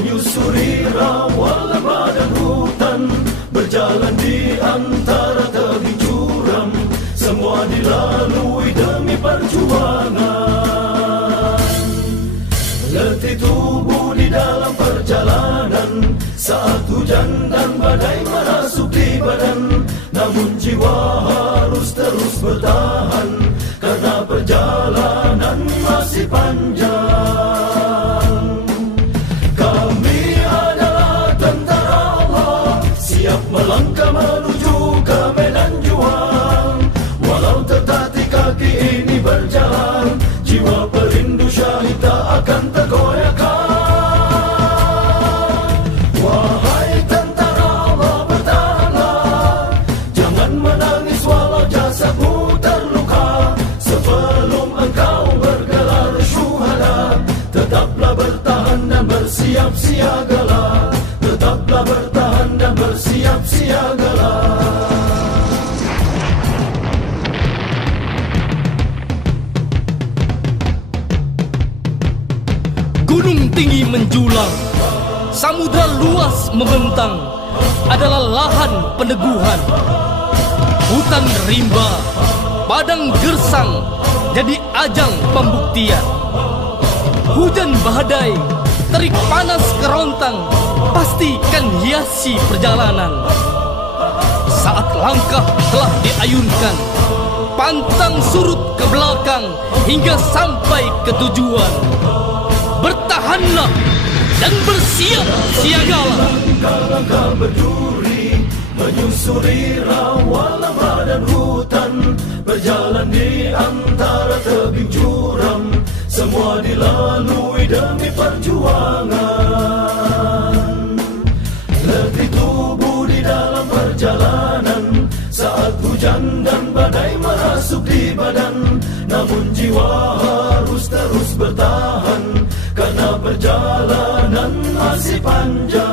menyusuri rawa lembah dan hutan, berjalan di antara tebing curam, semua dilalui demi perjuangan. Letih tubuh di dalam perjalanan, saat hujan dan badai merasuk di badan, namun jiwa harus terus bertahan, karena perjalanan masih panjang. Kami adalah tentara Allah, siap melangkah menuju ke medan juang. Walau tertatih kaki ini berjalan, jiwa perindu syahid tak akan tergoyahkan. Wahai tentara Allah, bertahanlah, jangan menangis walau jasadmu terluka. Sebelum engkau bergelar syuhada, tetaplah bertahan dan bersiap siagalah. Tetaplah bertahan dan bersiap siagalah. Gunung tinggi menjulang, samudra luas membentang, adalah lahan peneguhan. Hutan rimba, padang gersang, jadi ajang pembuktian. Hujan badai, terik panas kerontang, pastikan hiasi perjalanan. Saat langkah telah diayunkan, pantang surut ke belakang hingga sampai ke tujuan. Bertahanlah dan bersiap siagalah. Langkah berduri, menyusuri rawa lembah dan hutan, berjalan di antara tebing curam, semua dilalui demi perjuangan. Letih tubuh di dalam perjalanan, saat hujan dan badai merasuk di badan, namun jiwa harus terus bertahan, karena perjalanan masih panjang.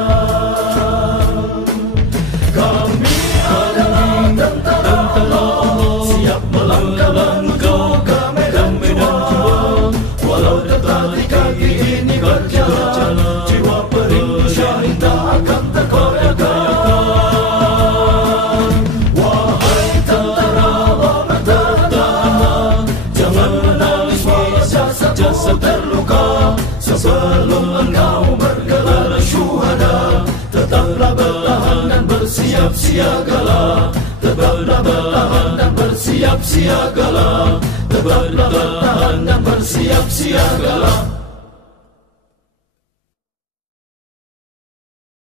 Kami adalah tentara Allah, siap melangkah menuju ke medan juang. Walau tertatih kaki ini berjalan, jiwa perindu syahid tak akan tergoyahkan. Wahai tentara Allah, bertahanlah, jangan menangis walau jasad terluka. Sebelum engkau bergelar syuhada, tetaplah bertahan dan bersiap siagalah. Tetaplah bertahan dan bersiap siagalah. Tetaplah bertahan dan bersiap siagalah.